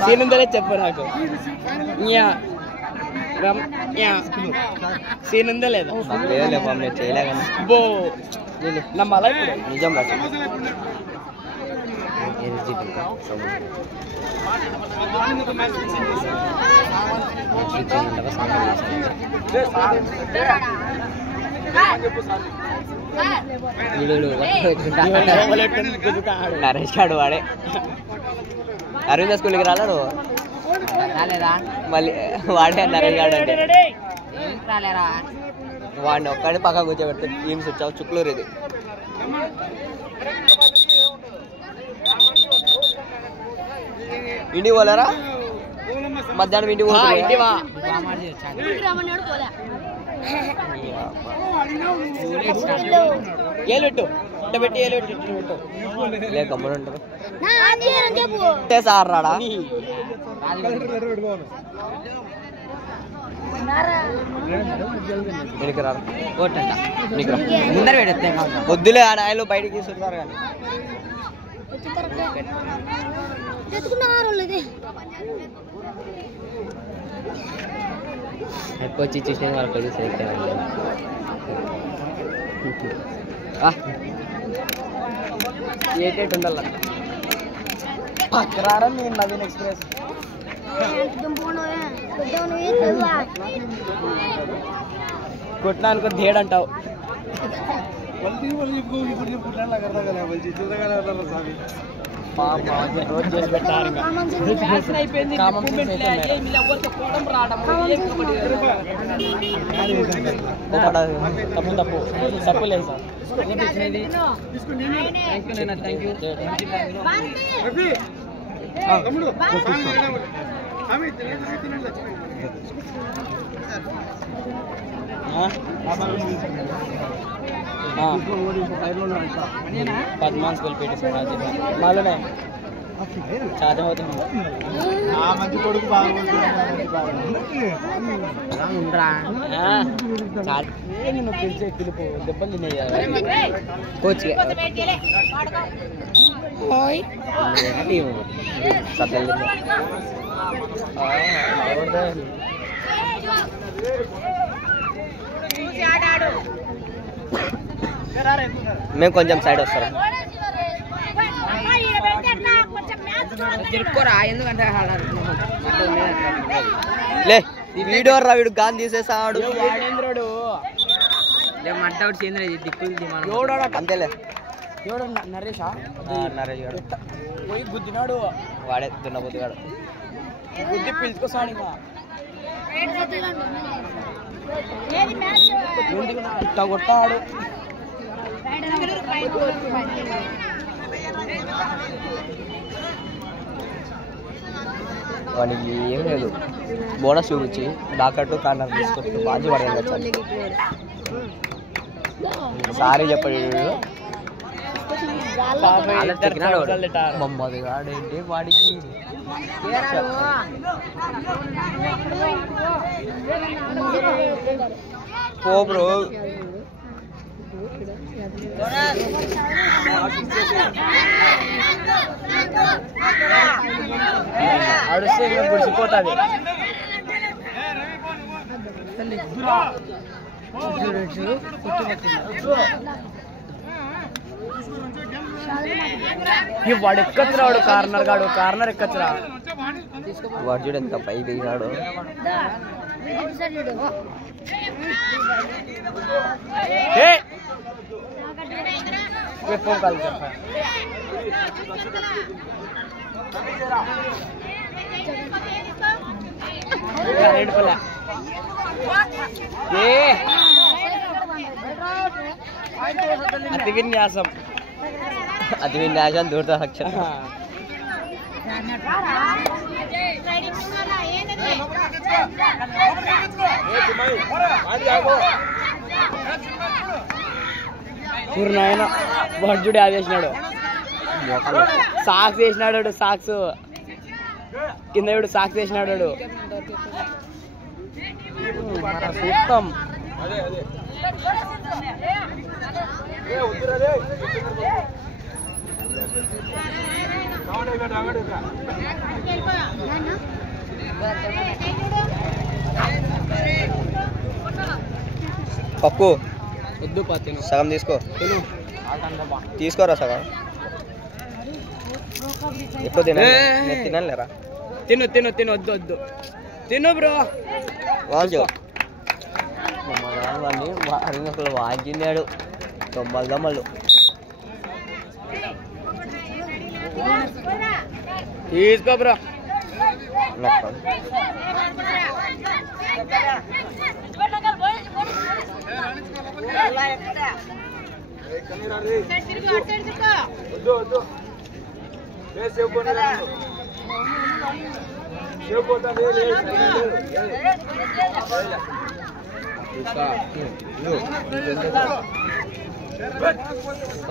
సీనుందలే చెప్పు నాకు సీనుందా లేదా చేయలే బో నమ్మాలా ఇప్పుడు నిజం నరేష్ గాడు వాడే అరవింద స్కూల్కి రాలేడు రాలేదా మళ్ళీ వాడే నరేష్ గాడు అంటే రాలేరా వాడిని ఒక్కడే పక్క కూర్చోబెడితే టీమ్స్ వచ్చావు చుక్లూరు ఇది ఇంటికి పోలేరా మధ్యాహ్నం ఇంటికి ఏలుట్టు పెట్టి ఏలుట్టు లేక ఉంటారు సార్ రాడా వద్దులే ఆడాయలు బయటికి తీసుకుంటారు కానీ ఎక్కువ వచ్చి చూసిన వాళ్ళకి ఏటేట్ ఉండాల పక్కరారా నేను నవీన్ ఎక్స్ప్రెస్ కొట్టినా అనుకో ధేడ్ అంటావు రోజు చేసి పెట్టారు తప్పు తప్పు తప్పు లేదు సార్ పద్మాన్ స్కూల్ పెట్టి సార్ మాలోనే చాలా అవుతుంది మంచి కొడుకు నేను పిలిచే పిలుపు దెబ్బలు తినేది కోచ్ మేము కొంచెం సైడ్ వస్తారా లే వీడియో రా వీడు గాన్ తీసేసాడు అంతేలే నరేషా నరేష్ గారు పోయి గుద్దినాడు వాడే దున్నబుద్దిగాడు గుద్ది పిలుచుకోసాడు ఇట్లా కొట్టాడు వానికి ఏం లేదు బోనస్ చూపించి డాక్టర్ టు కార్నర్ తీసుకొచ్చి బాజీ పడేది సారీ చెప్పాడు బొమ్మది వాడేంటి వాడికి పో బ్రో అడుస్తే గుడిసిపోతుంది వాడు ఎక్కచ్చురా వాడు కార్నర్ ఎక్కచ్చురా వాడు చూడు ఎంత పై దిగినాడు ఫోన్ కాల్ అతి విన్యాసం దూరత అక్షర పూర్ణాయన భర్జుడు యాద వేసినాడు సాక్స్ వేసినాడు సాక్స్ కింద వీడు సాక్స్ వేసినాడు చూస్తాం పప్పు వద్దు తిను సగం తీసుకో తిను తీసుకోరా సగం ఎక్కువ తినాలి నేను తినాలేరా తిను తిను తిను వద్దు వద్దు తిను బ్రో వాంచు వాడిని అసలు వాంచినాడు దమ్మలు తీసుకో బ్రో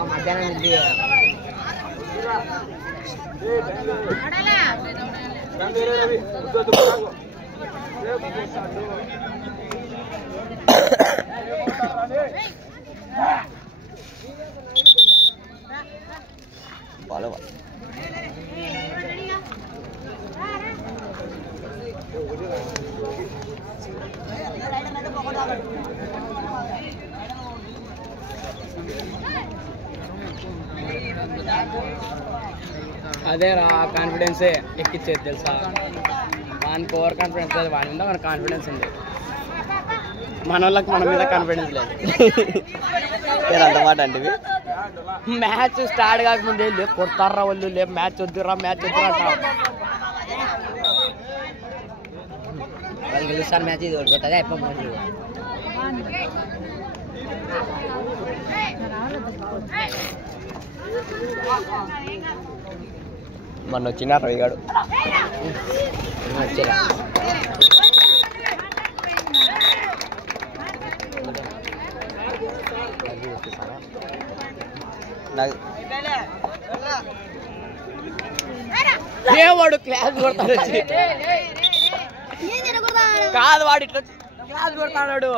మధ్యాహ్నం బాగా అదే రా కాన్ఫిడెన్సే ఎక్కిచ్చేది తెలుసా వానికి ఓవర్ కాన్ఫిడెన్స్ లేదు వాడి మీద మన కాన్ఫిడెన్స్ ఉంది మన వాళ్ళకి మన మీద కాన్ఫిడెన్స్ లేదు అంత మాట అంటే మ్యాచ్ స్టార్ట్ కాకముందే లేపు కొడతారా వాళ్ళు లేపు మ్యాచ్ వద్దురా అంట వాళ్ళు గెలుస్తారు మ్యాచ్ ఇది ఓడిపోతుంది అయిపోయి మొన్న వచ్చిన రవిగాడు వచ్చారా వాడు క్లాస్ కొడతాడు కాదు వాడు ఇట్లా క్లాస్ కొడతాడు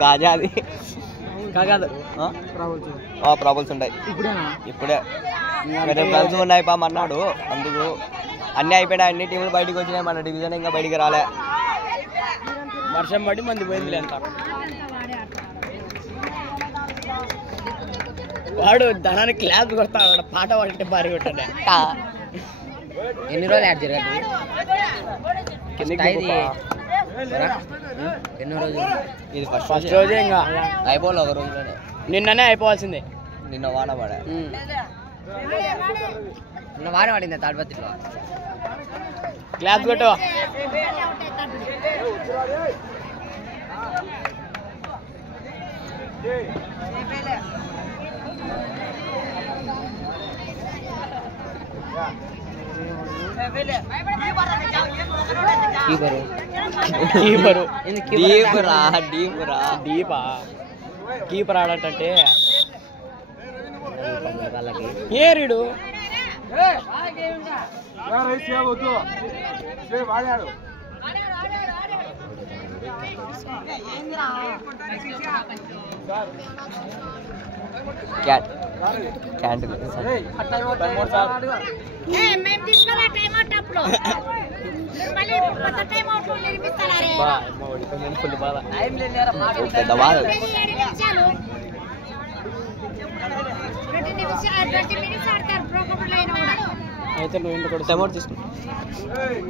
కాజా అది కాదు ప్రాబ్లమ్స్ ఉంటాయి ఇప్పుడే ప్లస్ ఉన్నాయి పామన్నాడు అందుకు అన్నీ అయిపోయినాయి అన్ని టీములు బయటకు వచ్చినాయి మన డివిజన్ ఇంకా బయటికి రాలే వర్షం పడి మంది పోయింది ఎంత వాడు ధనానికి క్లాస్ కొడతాడు పాట పాడితే భారీ కొట్టాడు ఎన్ని రోజులు యాడ్ జరగదు ఎన్నో రోజులు ఇది ఫస్ట్ రోజే ఇంకా అయిపోలే ఒక రోజులోనే నిన్ననే అయిపోవాల్సిందే నిన్న వాన పడా నిన్న వాన పడింది తాడిపత్రిలో క్లాస్ కొట్టు కీపర్ ఆడటంటే ఏరిడు అయితే నువ్వు ఇంటి కూడా టైం అవుట్ తీసుకుని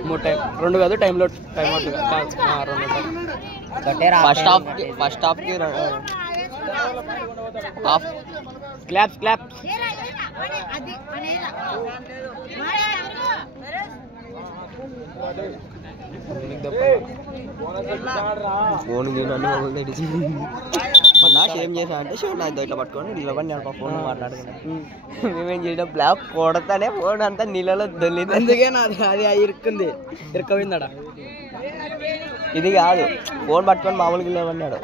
3 టైం 2 కాదు టైంలో టైం అవుట్ కాదు 2 టైం ఫస్ట్ హాఫ్ కి హాఫ్ క్లాప్ ఫోన్ నాకు ఏం చేసా అంటే షో నాతో ఇట్లా పట్టుకొని నిలబడి నేను ఫోన్ మాట్లాడుకున్నాను మేమేం చేసాం బ్లాక్ కొడతానే ఫోన్ అంతా నీళ్ళలో దొల్లింది అందుకే అది ఇరుక్కపోయిందడ ఇది కాదు ఫోన్ పట్టుకొని మామూలుగా నిలబడినాడు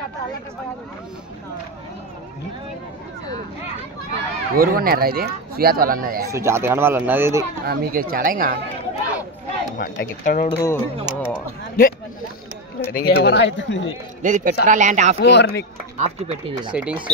ఊరు కొన్నారా ఇది సుజాత వాళ్ళు అన్నది సుజాత కానీ వాళ్ళు అన్నది ఇది మీకు ఇచ్చాడా ఇంకా మంటకి ఇస్తాడు లేదు పెట్రోల్ అంటే ఆఫ్కి పెట్టింది సెట్టింగ్స్